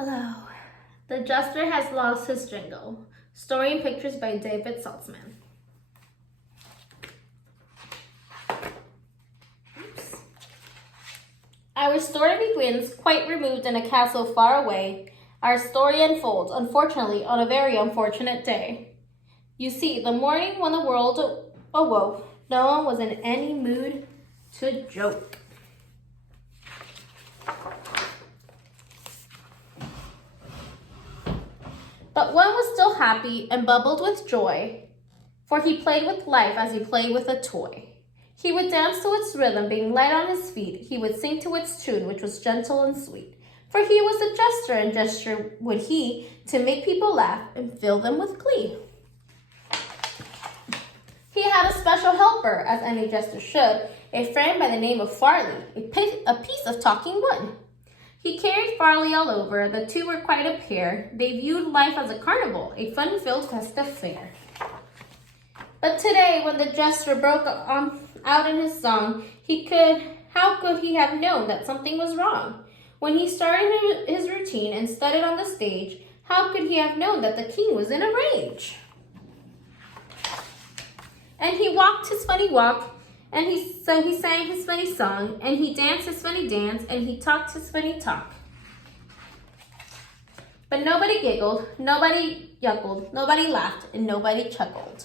Hello. The Jester has lost his jingle. Story and pictures by David Saltzman. Our story begins quite removed in a castle far away. Our story unfolds, unfortunately, on a very unfortunate day. You see, the morning when the world awoke, no one was in any mood to joke. But one was still happy and bubbled with joy, for he played with life as he played with a toy. He would dance to its rhythm, being light on his feet. He would sing to its tune, which was gentle and sweet. For he was a jester, and gesture would he, to make people laugh and fill them with glee. He had a special helper, as any jester should, a friend by the name of Farley, a piece of talking wood. He carried Farley all over. The two were quite a pair. They viewed life as a carnival, a fun-filled festive fair. But today, when the jester broke out in his song, how could he have known that something was wrong? When he started his routine and stood on the stage, how could he have known that the king was in a rage? And he walked his funny walk, and he sang his funny song, and he danced his funny dance, and he talked his funny talk. But nobody giggled, nobody yuckled, nobody laughed, and nobody chuckled.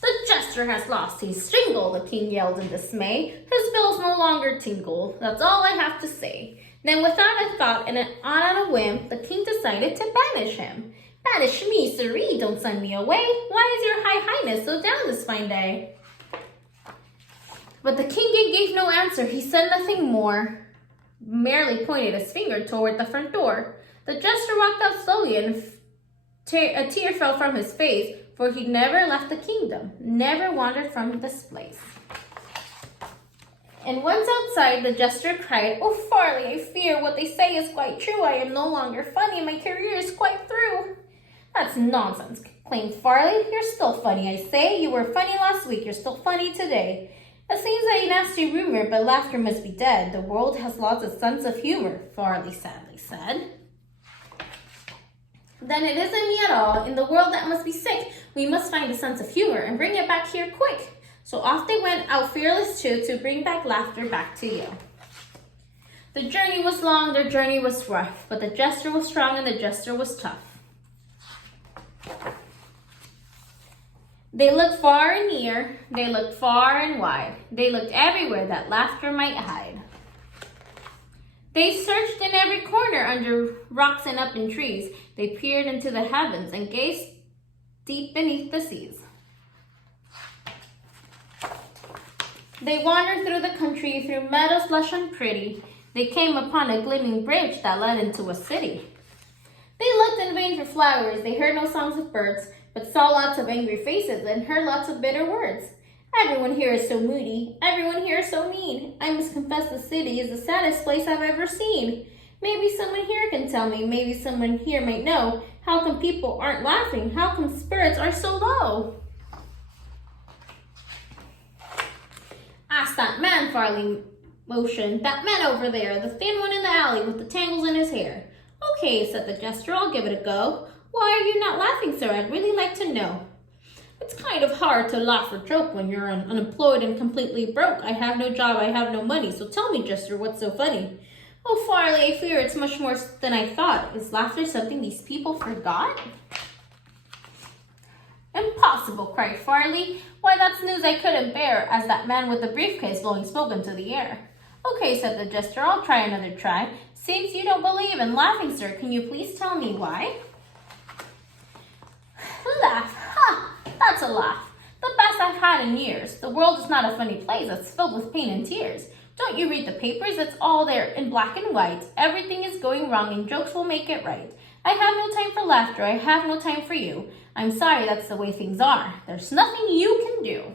The jester has lost his jingle, the king yelled in dismay. His bells no longer tingle, that's all I have to say. Then without a thought and on a whim, the king decided to banish him. Banish me, sirree, don't send me away. Why is your high highness so down this fine day? But the king gave no answer. He said nothing more, merely pointed his finger toward the front door. The jester walked out slowly, and a tear fell from his face, for he never left the kingdom, never wandered from this place. And once outside, the jester cried, "Oh, Farley, I fear what they say is quite true. I am no longer funny, and my career is quite through." "That's nonsense," claimed Farley. "You're still funny, I say. You were funny last week, you're still funny today. It seems a nasty rumor, but laughter must be dead. The world has lost its sense of humor," Farley sadly said. "Then it isn't me at all. In the world that must be sick, we must find a sense of humor and bring it back here quick." So off they went out fearless too, to bring back laughter back to you. The journey was long, their journey was rough, but the jester was strong and the jester was tough. They looked far and near, they looked far and wide. They looked everywhere that laughter might hide. They searched in every corner, under rocks and up in trees. They peered into the heavens and gazed deep beneath the seas. They wandered through the country, through meadows lush and pretty. They came upon a gleaming bridge that led into a city. They looked in vain for flowers. They heard no songs of birds, but saw lots of angry faces and heard lots of bitter words. "Everyone here is so moody. Everyone here is so mean. I must confess the city is the saddest place I've ever seen. Maybe someone here can tell me, maybe someone here might know, how come people aren't laughing? How come spirits are so low?" "Ask that man," Farley motioned. "That man over there, the thin one in the alley with the tangles in his hair." "Okay," said the jester, "I'll give it a go. Why are you not laughing, sir? I'd really like to know." "It's kind of hard to laugh or joke when you're unemployed and completely broke. I have no job, I have no money, so tell me, jester, what's so funny?" "Oh, Farley, I fear it's much more than I thought. Is laughter something these people forgot?" "Impossible," cried Farley. "Why, that's news I couldn't bear, as that man with the briefcase blowing smoke into the air." "Okay," said the jester, "I'll try another try. Since you don't believe in laughing, sir, can you please tell me why?" "Laugh, ha! That's a laugh. The best I've had in years. The world is not a funny place. It's filled with pain and tears. Don't you read the papers? It's all there in black and white. Everything is going wrong and jokes will make it right. I have no time for laughter. I have no time for you. I'm sorry, that's the way things are. There's nothing you can do."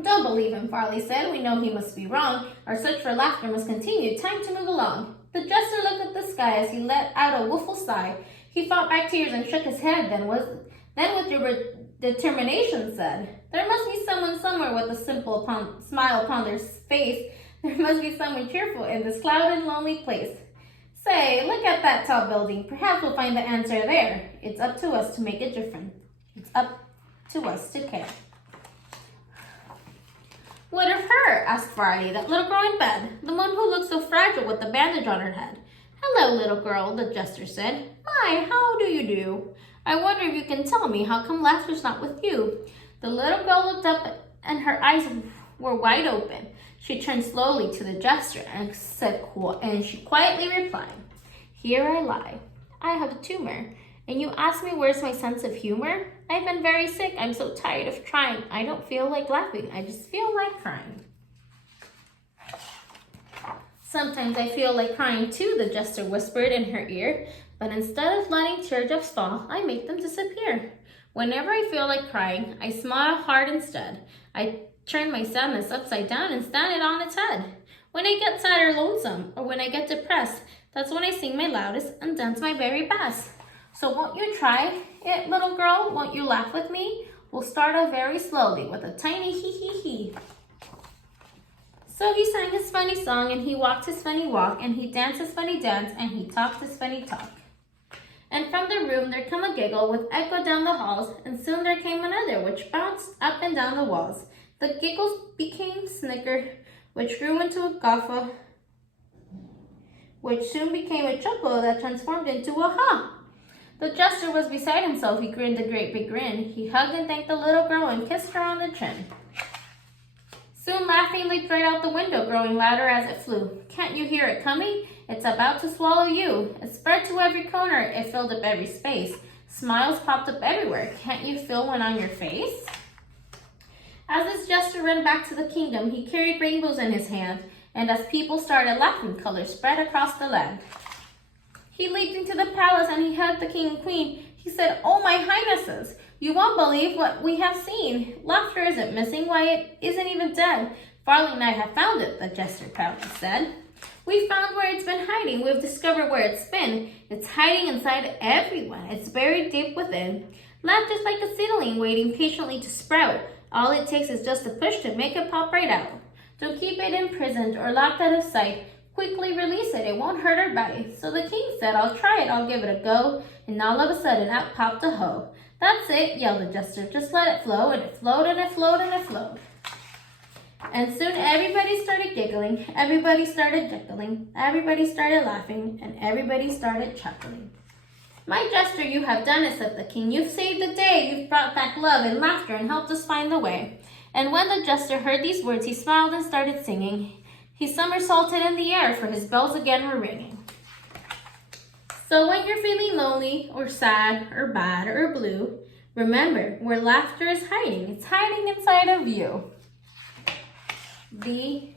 "Don't believe him," Farley said. "We know he must be wrong. Our search for laughter must continue. Time to move along." The jester looked at the sky as he let out a woeful sigh. He fought back tears and shook his head, then with determination said, "There must be someone somewhere with a simple smile upon their face There must be someone cheerful in this clouded and lonely place. Say, look at that tall building. Perhaps we'll find the answer there. It's up to us to make it different. It's up to us to care. What of her? Asked Friday, that little girl in bed, the one who looked so fragile with the bandage on her head. Hello, little girl, the jester said. My, how do you do? I wonder if you can tell me how come laughter's not with you. The little girl looked up and her eyes were wide open. She turned slowly to the jester and she quietly replied, Here I lie. I have a tumor. And you ask me where's my sense of humor? I've been very sick. I'm so tired of trying. I don't feel like laughing. I just feel like crying. Sometimes I feel like crying too, the jester whispered in her ear. But instead of letting teardrops fall, I make them disappear. Whenever I feel like crying, I smile hard instead. I turn my sadness upside down and stand it on its head. When I get sad or lonesome, or when I get depressed, that's when I sing my loudest and dance my very best. So won't you try it, little girl? Won't you laugh with me? We'll start off very slowly with a tiny hee-hee-hee. So he sang his funny song, and he walked his funny walk, and he danced his funny dance, and he talked his funny talk. And from the room there came a giggle with echo down the halls, and soon there came another which bounced up and down the walls. The giggles became snicker, which grew into a guffaw, which soon became a chuckle that transformed into a ha. The jester was beside himself. He grinned a great big grin. He hugged and thanked the little girl and kissed her on the chin. Soon laughing leaped right out the window, growing louder as it flew. Can't you hear it coming? It's about to swallow you. It spread to every corner. It filled up every space. Smiles popped up everywhere. Can't you feel one on your face? As this jester ran back to the kingdom, he carried rainbows in his hand, and as people started laughing, colors spread across the land. He leaped into the palace and he hugged the king and queen. He said, Oh, my highnesses, you won't believe what we have seen. Laughter isn't missing. Why, it isn't even dead. Farley and I have found it, the jester proudly said. We found where it's been hiding. We've discovered where it's been. It's hiding inside everyone. It's buried deep within. Laughter's like a seedling waiting patiently to sprout. All it takes is just a push to make it pop right out. Don't keep it imprisoned or locked out of sight. Quickly release it. It won't hurt or bite. So the king said, I'll try it. I'll give it a go. And all of a sudden, out popped a hoe. That's it, yelled the jester. Just let it flow. And it flowed and it flowed and it flowed. And soon everybody started giggling. Everybody started jiggling. Everybody started laughing. And everybody started chuckling. My jester, you have done it, said the king. You've saved the day. You've brought back love and laughter and helped us find the way. And when the jester heard these words, he smiled and started singing. He somersaulted in the air, for his bells again were ringing. So when you're feeling lonely or sad or bad or blue, remember where laughter is hiding. It's hiding inside of you. The